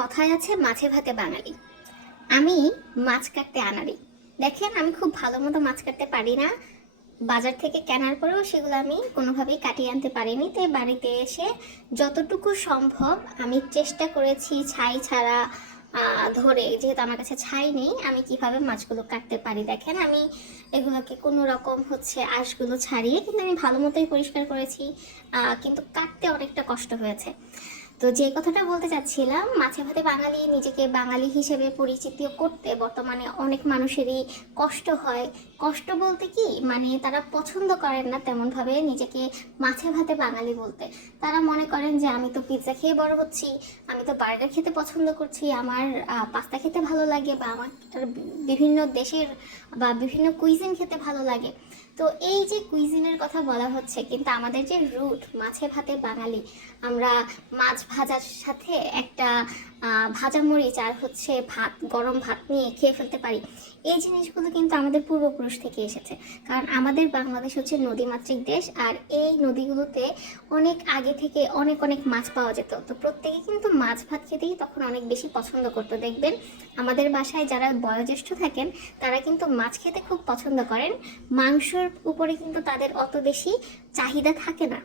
কথায় আছে মাছে ভাতে বাঙালি। আমি মাছ কাটতে আনারি দেখেন, আমি খুব ভালো মতো মাছ কাটতে পারি না। বাজার থেকে কেনার পরেও সেগুলো আমি কোনোভাবেই কাটিয়ে আনতে পারিনি। তাই বাড়িতে এসে যতটুকু সম্ভব আমি চেষ্টা করেছি ছাই ছাড়া ধরে, যেহেতু আমার কাছে ছাই নেই, আমি কীভাবে মাছগুলো কাটতে পারি। দেখেন, আমি এগুলোকে কোনো রকম হচ্ছে আঁশগুলো ছাড়িয়ে, কিন্তু আমি ভালো মতোই পরিষ্কার করেছি কিন্তু কাটতে অনেকটা কষ্ট হয়েছে। তো যে কথাটা বলতে চাচ্ছিলাম, মাছে ভাতে বাঙালি নিজেকে বাঙালি হিসেবে পরিচিত করতে বর্তমানে অনেক মানুষেরই কষ্ট হয়। কষ্ট বলতে কি? মানে তারা পছন্দ করেন না তেমনভাবে নিজেকে মাছে ভাতে বাঙালি বলতে। তারা মনে করেন যে, আমি তো পিৎজা খেয়ে বড় হচ্ছি, আমি তো বার্গার খেতে পছন্দ করছি, আমার পাস্তা খেতে ভালো লাগে বা আমার বিভিন্ন দেশের বা বিভিন্ন কুইজিন খেতে ভালো লাগে। তো এই যে কুইজিনের কথা বলা হচ্ছে, কিন্তু আমাদের যে রুট মাছে ভাতে বাঙালি, আমরা মাছ ভাজার সাথে একটা ভাজা মরিচ আর হচ্ছে ভাত, গরম ভাত নিয়ে খেয়ে ফেলতে পারি। এই জিনিসগুলো কিন্তু আমাদের পূর্বপুরুষ থেকে এসেছে। কারণ আমাদের বাংলাদেশ হচ্ছে নদীমাতৃক দেশ আর এই নদীগুলোতে অনেক আগে থেকে অনেক অনেক মাছ পাওয়া যেত। তো প্রত্যেকে কিন্তু মাছ ভাত খেতেই তখন অনেক বেশি পছন্দ করতো। দেখবেন আমাদের বাসায় যারা বয়োজ্যেষ্ঠ থাকেন, তারা কিন্তু মাছ খেতে খুব পছন্দ করেন। মাংসর উপরে কিন্তু তাদের অত বেশি চাহিদা থাকে না।